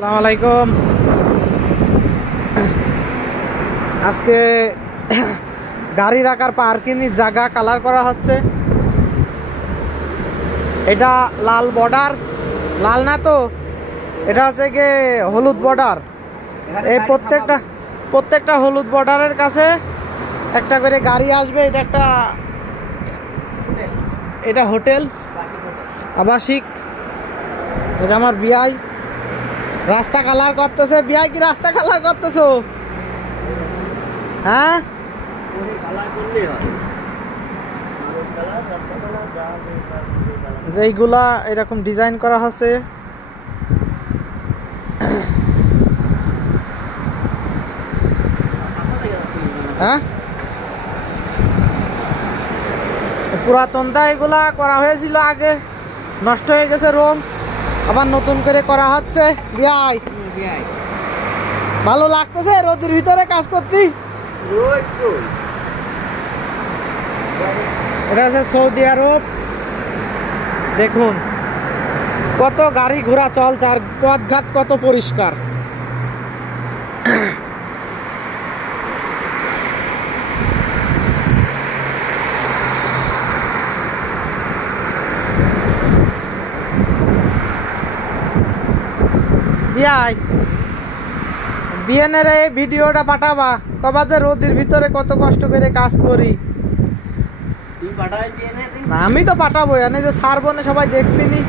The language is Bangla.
আসসালামু আলাইকুম। আজকে গাড়ি রাখার পার্কিং জায়গা কালার করা হচ্ছে। এটা লাল বর্ডার, লাল না তো, এটা হচ্ছে গিয়ে হলুদ বর্ডার। এই প্রত্যেকটা হলুদ বর্ডারের কাছে একটা করে গাড়ি আসবে। এটা হোটেল আবাসিক। এটা আমার বিআই রাস্তা কালার করতেছে। বিআই কি রাস্তা কালার করতেছো? হ্যাঁ, যেইগুলা এরকম ডিজাইন করা হচ্ছে। হ্যাঁ, পুরাতনটা এগুলা করা হয়েছিল আগে, নষ্ট হয়ে গেছে রং, আবার নতুন করে করা হচ্ছে। বিআই ভালো লাগতেছে রোদের ভিতরে কাজ করতে? এটা হচ্ছে সৌদি আরব। দেখুন কত গাড়ি ঘোড়া চলছে আর পথঘাট কত পরিষ্কার। বিএনের এই ভিডিওটা পাঠাবা, কবা যে রোদের ভিতরে কত কষ্ট করে কাজ করি। আমি তো পাঠাবো, এনে যে সারবো না সবাই দেখবিনি।